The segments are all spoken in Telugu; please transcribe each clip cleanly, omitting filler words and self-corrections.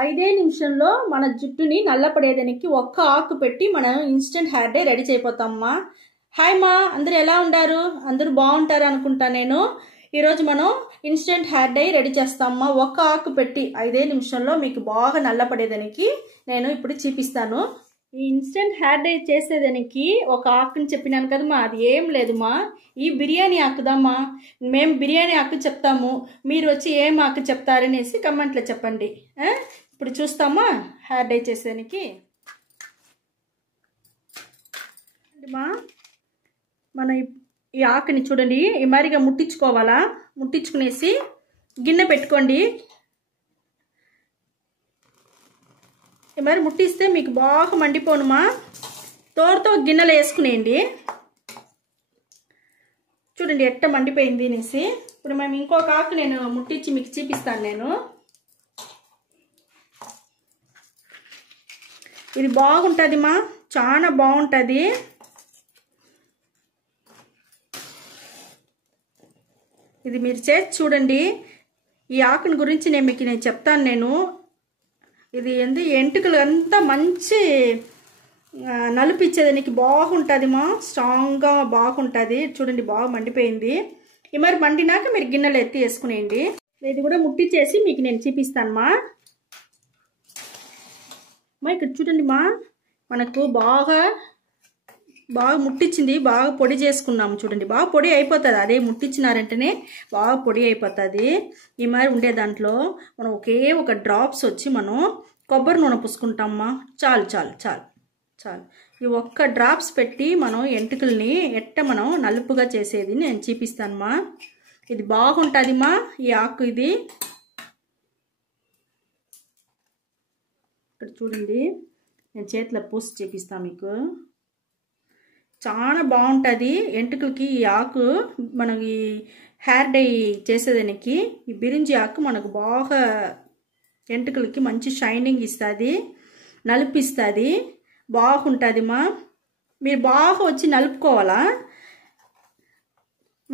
5 నిమిషంలో మన జుట్టుని నల్లపడేదానికి ఒక్క ఆకు పెట్టి మనం ఇన్స్టెంట్ హెయిర్ డే రెడీ చేయబోతామమ్మా. హాయ్ మా, అందరూ ఎలా ఉంటారు? అందరూ బాగుంటారు అనుకుంటా. నేను ఈరోజు మనం ఇన్స్టెంట్ హెయిర్ డే రెడీ చేస్తామమ్మా. ఒక్క ఆకు పెట్టి 5 నిమిషంలో మీకు బాగా నల్లపడేదానికి నేను ఇప్పుడు చూపిస్తాను. ఈ ఇన్స్టెంట్ హెయిర్ డే చేసేదానికి ఒక ఆకుని చెప్పినాను కదమ్మా, అది ఏం లేదుమా, ఈ బిర్యానీ ఆకుదమ్మా. మేము బిర్యానీ ఆకు చెప్తాము, మీరు వచ్చి ఏం ఆకు చెప్తారనేసి కమెంట్లో చెప్పండి. ఇప్పుడు చూస్తామా హెయిర్ డే చేసేదానికి. మా మన ఈ ఆకుని చూడండి, ఈ మాదిరిగా ముట్టించుకోవాలా. ముట్టించుకునేసి గిన్నె పెట్టుకోండి. ఈ మరి ముట్టిస్తే మీకు బాగా మండిపోనుమా. తోడుతో గిన్నెలో వేసుకునేయండి. చూడండి ఎట్ట మండిపోయింది అనేసి. ఇప్పుడు మేము ఇంకొక ఆకు నేను ముట్టించి మీకు చూపిస్తాను. నేను ఇది బాగుంటుంది మా, చాలా బాగుంటుంది. ఇది మీరు చేసి చూడండి. ఈ ఆకుని గురించి నేను చెప్తాను. నేను ఇది ఎంటుకలు అంతా మంచి నలిపించేదానికి బాగుంటుంది మా, స్ట్రాంగ్గా బాగుంటుంది. చూడండి బాగా మండిపోయింది. ఈ మరి మండినాక మీరు గిన్నెలు ఎత్తి వేసుకునేయండి. ఇది కూడా ముట్టించేసి మీకు నేను చూపిస్తాను మా. ఇక్కడ చూడండి మా, మనకు బాగా ముట్టించింది, బాగా పొడి చేసుకున్నాము. చూడండి బాగా పొడి అయిపోతుంది. అదే ముట్టించినారంటేనే బాగా పొడి అయిపోతుంది. ఈ మరి ఉండే దాంట్లో మనం ఒకే ఒక డ్రాప్స్ వచ్చి మనం కొబ్బరి నూనె పూసుకుంటామమ్మా. చాలు చాలు చాలు చాలు. ఈ ఒక్క డ్రాప్స్ పెట్టి మనం ఎంటుకల్ని ఎట్ట మనం నలుపుగా చేసేది నేను చూపిస్తానమ్మా. ఇది బాగుంటుంది మా ఈ ఆకు. ఇది ఇక్కడ చూడండి, నేను చేతిలో పూసి చూపిస్తాను మీకు. చాలా బాగుంటుంది ఎంటుకలకి ఈ ఆకు. మనం ఈ హెయిర్ డై చేసేదానికి ఈ బిరింజి ఆకు మనకు బాగా ఎంటుకలకి మంచి షైనింగ్ ఇస్తుంది, నలిపిస్తుంది, బాగుంటుంది మా. మీరు బాగా వచ్చి నలుపుకోవాలా.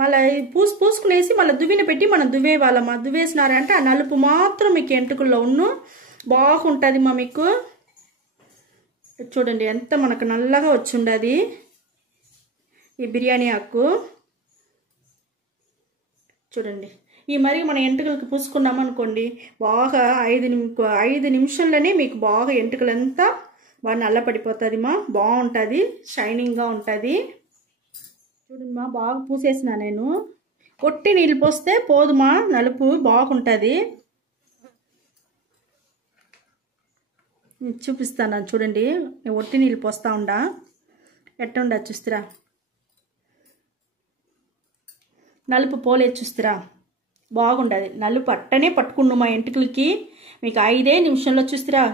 మళ్ళీ పూసుకునేసి మళ్ళీ దువ్విన పెట్టి మనం దువ్వేవాళ్ళమ్మా. దువ్వేసినారంటే ఆ నలుపు మాత్రం మీకు ఎంటుకల్లో బాగుంటుంది మా. మీకు చూడండి ఎంత మనకు నల్లగా వచ్చి ఉండదు ఈ బిర్యానీ ఆకు. చూడండి ఈ మరి మన ఎంటుకలకు పూసుకున్నాం అనుకోండి, బాగా 5 నిమిషంలోనే మీకు బాగా ఎంటుకలంతా బాగా నల్లపడిపోతుంది మా. బాగుంటుంది, షైనింగ్గా ఉంటుంది. చూడండి మా, బాగా పూసేసిన నేను. కొట్టి నీళ్ళు పోస్తే పోదుమా, నలుపు బాగుంటుంది. చూపిస్తాను చూడండి. నేను ఒట్టి నీళ్ళు పోస్తా ఉండా, ఎట్ట ఉండా చూస్తారా. నలుపు పోలేదు చూస్తారా, బాగుండదు. నలుపు అట్టనే పట్టుకున్నాం మా ఎంటుకలకి. మీకు 5 నిమిషంలో చూస్తారా,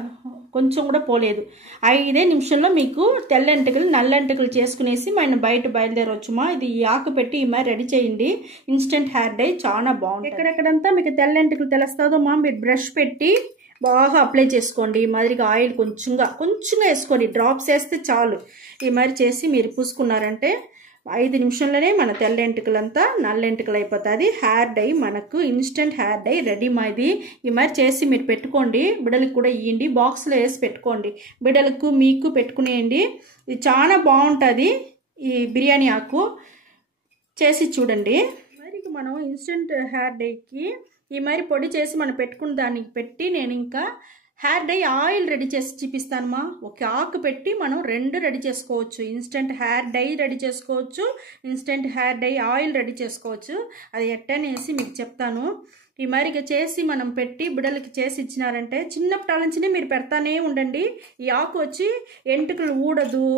కొంచెం కూడా పోలేదు. 5 నిమిషంలో మీకు తెల్ల ఎంటుకలు నల్ల ఎంటుకలు చేసుకునేసి మనం బయలుదేరవచ్చుమా. ఇది ఈ ఆకు పెట్టి ఈ మరి రెడీ చేయండి. ఇన్స్టెంట్ హెయిర్ డై చాలా బాగుంటుంది. ఎక్కడెక్కడంతా మీకు తెల్ల ఎంటుకలు తెలుస్తుందో మా, మీరు బ్రష్ పెట్టి బాగా అప్లై చేసుకోండి. ఈ మాదిరిగా ఆయిల్ కొంచెంగా వేసుకోండి. డ్రాప్స్ వేస్తే చాలు. ఈ మరి చేసి మీరు పూసుకున్నారంటే 5 నిమిషంలోనే మన తెల్ల ఎంటుకలంతా నల్ల ఎంటుకలు అయిపోతుంది. హెయిర్ డై మనకు ఇన్స్టెంట్ హెయిర్ డై రెడీ మాది. ఈ మరి చేసి మీరు పెట్టుకోండి. బిడ్డలకు కూడా ఇవ్వండి, బాక్స్లో వేసి పెట్టుకోండి. బిడ్డలకు మీకు పెట్టుకునేయండి. ఇది చాలా బాగుంటుంది. ఈ బిర్యానీ ఆకు చేసి చూడండి. మరి మనం ఇన్స్టెంట్ హెయిర్ డైకి ఈ మరి పొడి చేసి మనం పెట్టుకున్న దానికి పెట్టి నేను ఇంకా హెయిర్ డై ఆయిల్ రెడీ చేసి చూపిస్తానమ్మా. ఒక ఆకు పెట్టి మనం 2 రెడీ చేసుకోవచ్చు. ఇన్స్టెంట్ హెయిర్ డై రెడీ చేసుకోవచ్చు, instant hair dye oil ready చేసుకోవచ్చు. అది ఎట్టనేసి మీకు చెప్తాను. ఈ మరిగా చేసి మనం పెట్టి బిడ్డలకి చేసి ఇచ్చినారంటే చిన్నప్పటి నుంచినే మీరు పెడతానే ఉండండి. ఈ ఆకు వచ్చి ఎంటుకలు ఊడదు,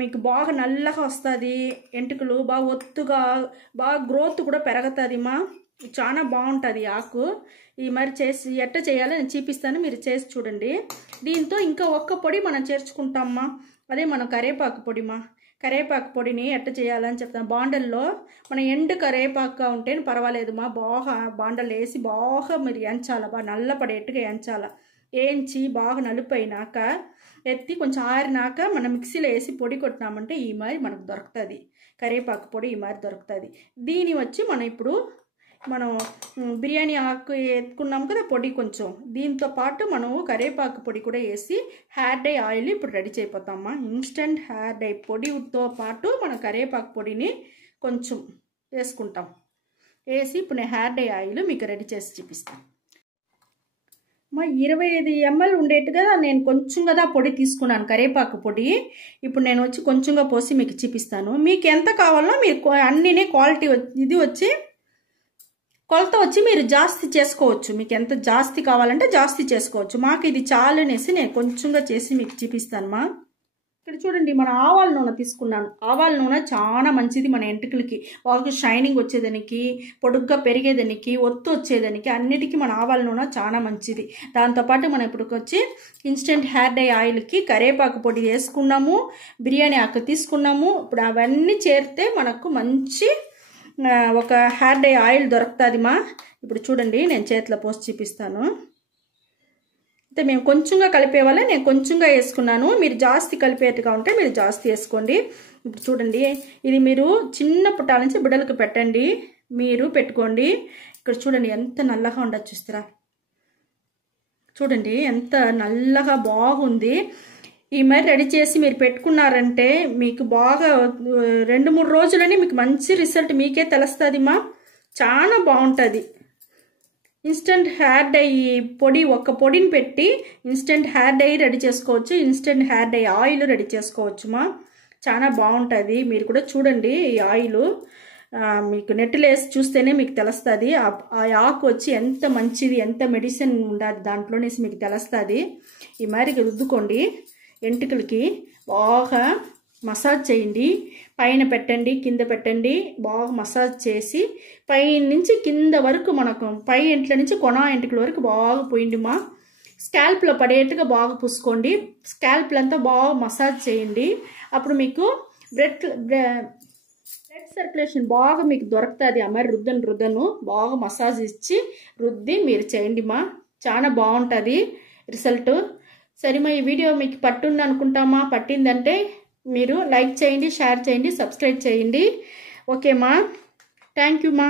మీకు బాగా నల్లగా వస్తుంది. ఎంటుకలు బాగా ఒత్తుగా బాగా గ్రోత్ కూడా పెరుగుతుంది మా. చాలా బాగుంటుంది ఆకు. ఈ మరి చేసి ఎట్ట చేయాలో నేను చూపిస్తాను, మీరు చేసి చూడండి. దీంతో ఇంకా ఒక్క పొడి మనం చేర్చుకుంటామమ్మా. అదే మనం కరేపాకు పొడిమా. కరేపాకు పొడిని ఎట్ట చేయాలని చెప్తాను. బాండల్లో మన ఎండు కరేపాకుగా ఉంటే పర్వాలేదుమా. బాగా బాండల్లో వేసి బాగా మీరు ఎంచాలా, బాగా నల్లపడేట్టుగా ఎంచాలా. వేయించి బాగా నలుపు అయినాక ఎత్తి కొంచెం ఆరినాక మనం మిక్సీలో వేసి పొడి కొట్టినామంటే ఈ మరి మనకు దొరుకుతుంది. కరేపాకు పొడి ఈ మరి దొరుకుతుంది. దీని వచ్చి మనం ఇప్పుడు మనం బిర్యానీ ఆకు ఎత్తుకున్నాం కదా పొడి కొంచెం, దీంతో పాటు మనం కరివేపాకు పొడి కూడా వేసి హెయిర్ డై ఆయిల్ ఇప్పుడు రెడీ చేయబోతామా. ఇన్స్టెంట్ హెయిర్ డై పొడితో పాటు మనం కరివేపాకు పొడిని కొంచెం వేసుకుంటాం. వేసి ఇప్పుడు నేను హెయిర్ డై ఆయిల్ మీకు రెడీ చేసి చూపిస్తాను. 25 ml ఉండేట్టుగా నేను కొంచెం కదా పొడి తీసుకున్నాను, కరివేపాకు పొడి. ఇప్పుడు నేను వచ్చి కొంచెంగా పోసి మీకు చూపిస్తాను. మీకు ఎంత కావాలో మీరు అన్నీ క్వాలిటీ ఇది వచ్చి కొలత వచ్చి మీరు జాస్తి చేసుకోవచ్చు. మీకు ఎంత జాస్తి కావాలంటే జాస్తి చేసుకోవచ్చు. మాకు ఇది చాలు అనేసి నేను కొంచెంగా చేసి మీకు చూపిస్తానమ్మా. ఇక్కడ చూడండి, మన ఆవాల నూనె తీసుకున్నాను. ఆవాల నూనె చాలా మంచిది మన ఎంట్రుకలకి, బాగా షైనింగ్ వచ్చేదానికి, పొడుగ్గా పెరిగేదానికి, ఒత్తు వచ్చేదానికి అన్నిటికీ మన ఆవాల నూనె చాలా మంచిది. దాంతోపాటు మనం ఇప్పుడు వచ్చి ఇన్స్టెంట్ హెయిర్ డై ఆయిల్కి కరివేపాకు పొడి వేసుకున్నాము, బిర్యానీ ఆకు తీసుకున్నాము. ఇప్పుడు అవన్నీ చేరితే మనకు మంచి ఒక హెయిర్ డై ఆయిల్ దొరుకుతుంది మా. ఇప్పుడు చూడండి, నేను చేతిలో పోసి చూపిస్తాను. అయితే మేము కొంచెంగా కలిపే వల్ల నేను కొంచెంగా వేసుకున్నాను. మీరు జాస్తి కలిపేట్టుగా ఉంటే మీరు జాస్తి వేసుకోండి. ఇప్పుడు చూడండి, ఇది మీరు చిన్న పుట్టాల నుంచి బిడ్డలకు పెట్టండి, మీరు పెట్టుకోండి. ఇక్కడ చూడండి ఎంత నల్లగా ఉండదు చూస్తారా, చూడండి ఎంత నల్లగా బాగుంది. ఈ మరి రెడీ చేసి మీరు పెట్టుకున్నారంటే మీకు బాగా 2-3 రోజులని మీకు మంచి రిజల్ట్ మీకే తెలుస్తుంది మా. చాలా బాగుంటుంది. ఇన్స్టెంట్ హెయిర్ డై పొడి, ఒక పొడిని పెట్టి ఇన్స్టెంట్ హెయిర్ డై రెడీ చేసుకోవచ్చు, instant hair dye oil ready చేసుకోవచ్చు మా. చాలా బాగుంటుంది. మీరు కూడా చూడండి, ఈ ఆయిల్ మీకు నెట్లో వేసి చూస్తేనే మీకు తెలుస్తుంది. ఆ ఆకు వచ్చి ఎంత మంచిది, ఎంత మెడిసిన్ ఉండాలి దాంట్లోనేసి మీకు తెలుస్తుంది. ఈ మరి రుద్దుకోండి, ఎంటుకలకి బాగా మసాజ్ చేయండి. పైన పెట్టండి, కింద పెట్టండి, బాగా మసాజ్ చేసి పై నుంచి కింద వరకు మనకు పై ఎంట్ల నుంచి కొన ఎంటుకల వరకు బాగా పోయింది మా. స్కాల్ప్లో పడేట్టుగా బాగా పూసుకోండి. స్కాల్ప్లంతా బాగా మసాజ్ చేయండి. అప్పుడు మీకు బ్లడ్ సర్క్యులేషన్ బాగా మీకు దొరుకుతుంది. మరి రుద్దను బాగా మసాజ్ ఇచ్చి రుద్ది మీరు చేయండి మా. చాలా బాగుంటుంది రిజల్ట్. సరే మా, ఈ వీడియో మీకు పట్టుంది అనుకుంటామా. పట్టిందంటే మీరు లైక్ చేయండి, షేర్ చేయండి, సబ్స్క్రైబ్ చేయండి. ఓకే మా, థ్యాంక్ యూ మా.